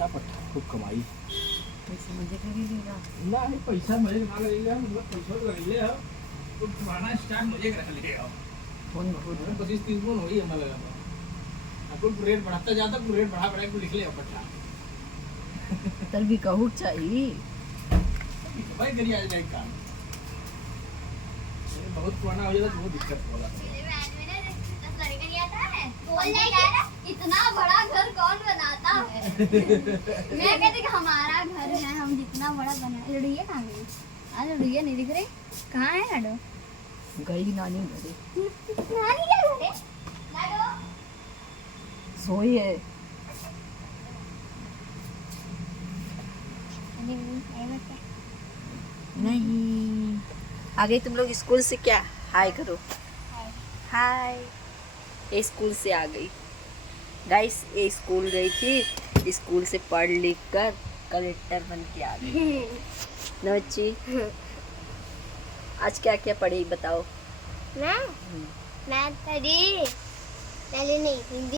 अच्छा पट्टा खूब कमाई पैसे मजे करेगा ना है पैसा मजे ना लगेगा मतलब पैसा लगेले है तो पुराना स्टार्ट मजे कर ले आओ फोन बहुत 25-30 गुण होई हमें लगा अपन रेट बढ़ाता जाता रेट बढ़ा बढ़ा के लिख ले पट्टा तल भी कहूँ चाहिए भाई करिए आज एक काम बहुत पुराना हो जाता तो बहुत दिक्कत होला इतना बड़ा घर कौन बनाता है मैं कहती कि हमारा घर है हम जितना बड़ा बना लड़ुइया कहाँ गई आज लड़ुइया नहीं दिख रही कहाँ है लाडो गई नानी घरे नानी क्या घरे लाडो सोई है नहीं आ गई तुम लोग स्कूल से क्या हाय करो हाय ये स्कूल से आ गई गाइस ये स्कूल गई थी स्कूल से पढ़ लिख कर कलेक्टर बन के आ गई न बच्ची आज क्या क्या पढ़ी बताओ मैं पढ़ी पहले नहीं हिंदी